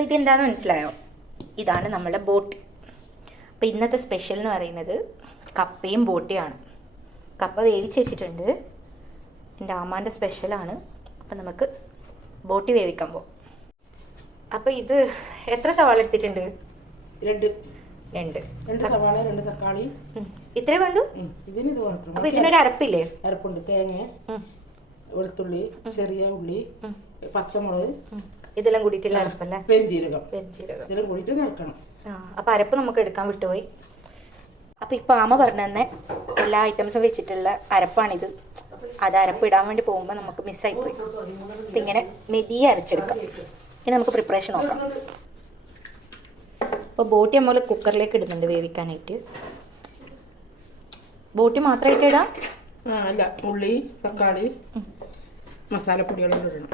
അപ്പോൾ ഇതെന്താണെന്ന് മനസ്സിലായോ? ഇതാണ് നമ്മുടെ ബോട്ടി. അപ്പോൾ ഇന്നത്തെ സ്പെഷ്യൽ എന്ന് പറയുന്നത് കപ്പയും ബോട്ടിയാണ്. കപ്പ വേവിച്ച് വെച്ചിട്ടുണ്ട്, എൻ്റെ അമ്മാൻ്റെ സ്പെഷ്യലാണ്. അപ്പം നമുക്ക് ബോട്ടി വേവിക്കാൻ പോകും. അപ്പോൾ ഇത് എത്ര സവാള എടുത്തിട്ടുണ്ട്? രണ്ട് സവാള, 2 തക്കാളി, ഇത്രേ വേണ്ടു. അപ്പോൾ ഇതിനൊരു അരപ്പില്ലേ? അരപ്പുണ്ട്. തേങ്ങ, വെളുത്തുള്ളി, ചെറിയ ഉള്ളി, പച്ചമുളക്, ഇതെല്ലാം കൂടിയിട്ടുള്ള അരപ്പല്ലേ? പെരുംജീരകം ഇതെല്ലാം കൂടിയിട്ട് നിൽക്കണം. അപ്പോൾ അരപ്പ് നമുക്ക് എടുക്കാൻ വിട്ടുപോയി. അപ്പോൾ ഇപ്പോൾ ആമ പറഞ്ഞു തന്നെ എല്ലാ ഐറ്റംസും വെച്ചിട്ടുള്ള അരപ്പാണിത്. അത് അരപ്പ് ഇടാൻ വേണ്ടി പോകുമ്പോൾ നമുക്ക് മിസ്സായിപ്പോയി. അപ്പം ഇങ്ങനെ മെതിയെ അരച്ചെടുക്കാം. ഇനി നമുക്ക് പ്രിപ്പറേഷൻ നോക്കാം. അപ്പോൾ ബോട്ടി നമ്മൾ കുക്കറിലേക്ക് ഇടുന്നുണ്ട് വേവിക്കാനായിട്ട്. ബോട്ടി മാത്രമായിട്ട് ഇടാം? അല്ല, ഉള്ളി, തക്കാളി, മസാലപ്പൊടികളെല്ലാം ഇടണം.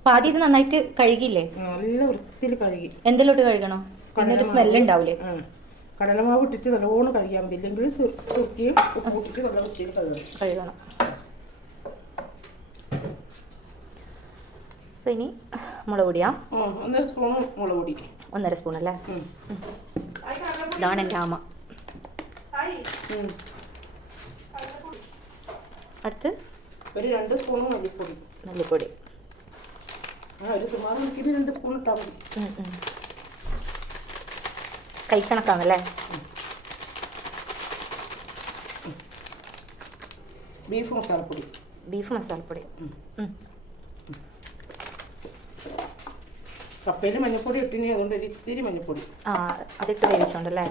അപ്പോൾ ആദ്യം ഇത് നന്നായിട്ട് കഴുകിയില്ലേ? നല്ല വൃത്തിയിൽ കഴുകി. എന്തെല്ലോട്ട് കഴുകണം? ഒരു സ്മെല്ലുണ്ടാവില്ലേ? കടലമാവ് ഇട്ടിട്ട് നല്ലോണം കഴുകിയാൽ മതി. ഇല്ലെങ്കിൽ സുർക്കിയും ഉപ്പ് ഇട്ടിട്ട് നല്ല വൃത്തിയിൽ കഴുകണം. അപ്പോൾ ഇനി മുളക് പൊടിയാ? 1.5 സ്പൂൺ മുളക് പൊടി. 1.5 സ്പൂൺ അല്ലേ? ഇതാണ് എൻ്റെ ആമ. അടുത്ത് ഒരു 2 സ്പൂൺ മല്ലിപ്പൊടി. ഒരു സുമാർ 2 സ്പൂൺ ഇട്ടാൽ മതി. കൈ കണക്കാണല്ലേ? ബീഫ് മസാലപ്പൊടി. കപ്പയിൽ മഞ്ഞപ്പൊടി ഇട്ടിന്, അതുകൊണ്ട് ഒരു ഇത്തിരി മഞ്ഞപ്പൊടി. അതിട്ട് വേവിച്ചോണ്ടല്ലേ?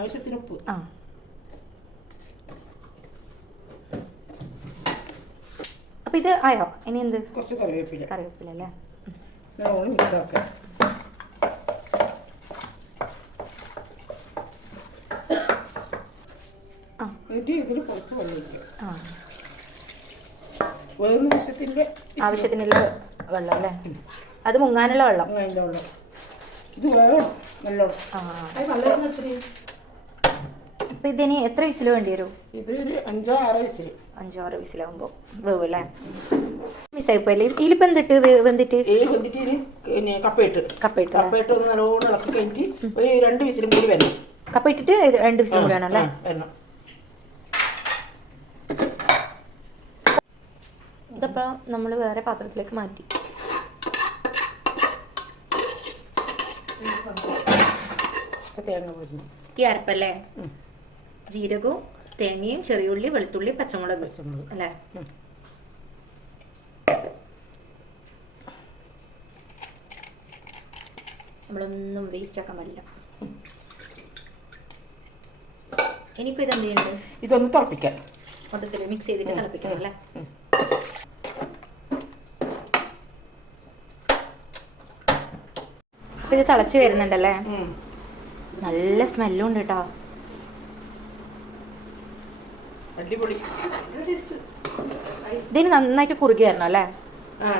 ആവശ്യത്തിന് ഉപ്പ്. അപ്പോൾ ഇത് ആയോ? ഇനി എന്ത്? കുറച്ച് കറിവേപ്പില അല്ലേ? മിക്സാക്കാം. ഇതിൽ കുറച്ച് വെള്ളം ഒഴിക്കാം. ആവശ്യത്തിനുള്ള വെള്ളം അല്ലേ? അത് മുങ്ങാനുള്ള വെള്ളം. ഇത് നല്ലോണം. അപ്പം ഇതിന് എത്ര വിസിൽ വേണ്ടി വരും? ഇത് ഒരു 5-6 വിസിൽ. 5-6 വിസിലാകുമ്പോൾ വേവും അല്ലേ? മിസ്സായിപ്പോയല്ലേ? ഇതിലിപ്പോൾ എന്തിട്ട് വെന്തിട്ട്? കപ്പയിട്ട് ഒന്ന് നല്ലോണം ഇളക്കി കഴിഞ്ഞിട്ട് ഒരു 2 വിസിലും കൂടി വരണം. കപ്പ ഇട്ടിട്ട് 2 വിസിലും കൂടി വേണം അല്ലേ? ഇതപ്പോൾ നമ്മൾ വേറെ പാത്രത്തിലേക്ക് മാറ്റി. തേങ്ങ വരുന്നു. ഈ അരപ്പല്ലേ? ജീരകവും തേങ്ങയും ചെറിയുള്ളി, വെളുത്തുള്ളി, പച്ചമുളക് അല്ലേ? നമ്മളൊന്നും വേസ്റ്റ് ആക്കാൻ പാടില്ല. ഇനിയിപ്പോൾ ഇതെന്ത് ചെയ്യുന്നത്? ഇതൊന്ന് തിളപ്പിക്കാൻ, മൊത്തത്തിൽ മിക്സ് ചെയ്തിട്ട് തിളപ്പിക്കണം അല്ലേ? അപ്പോൾ ഇത് തിളച്ച് വരുന്നുണ്ടല്ലേ? നല്ല സ്മെല്ലും ഉണ്ട് കേട്ടോ. അടിപൊളി. ഇതിന് നന്നായിട്ട് കുറുകി വരണം അല്ലേ?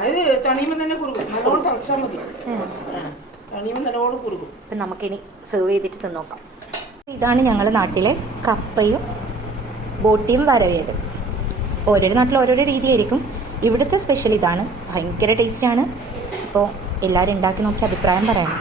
ഇത് തണിയുമ്പോൾ തന്നെ കുറുകും. നല്ലോണം തിളച്ചാൽ മതി. തണിയുമ്പോൾ നല്ലോണം കുറുകും. അപ്പം നമുക്കിനി സെർവ് ചെയ്തിട്ട് തിന്നോക്കാം. ഇതാണ് ഞങ്ങളുടെ നാട്ടിലെ കപ്പയും ബോട്ടിയും വരവിയത്. ഓരോരോ നാട്ടിൽ ഓരോരോ രീതിയായിരിക്കും. ഇവിടുത്തെ സ്പെഷ്യൽ ഇതാണ്. ഭയങ്കര ടേസ്റ്റാണ്. അപ്പോൾ എല്ലാവരും ഉണ്ടാക്കി നോക്കി അഭിപ്രായം പറയണം.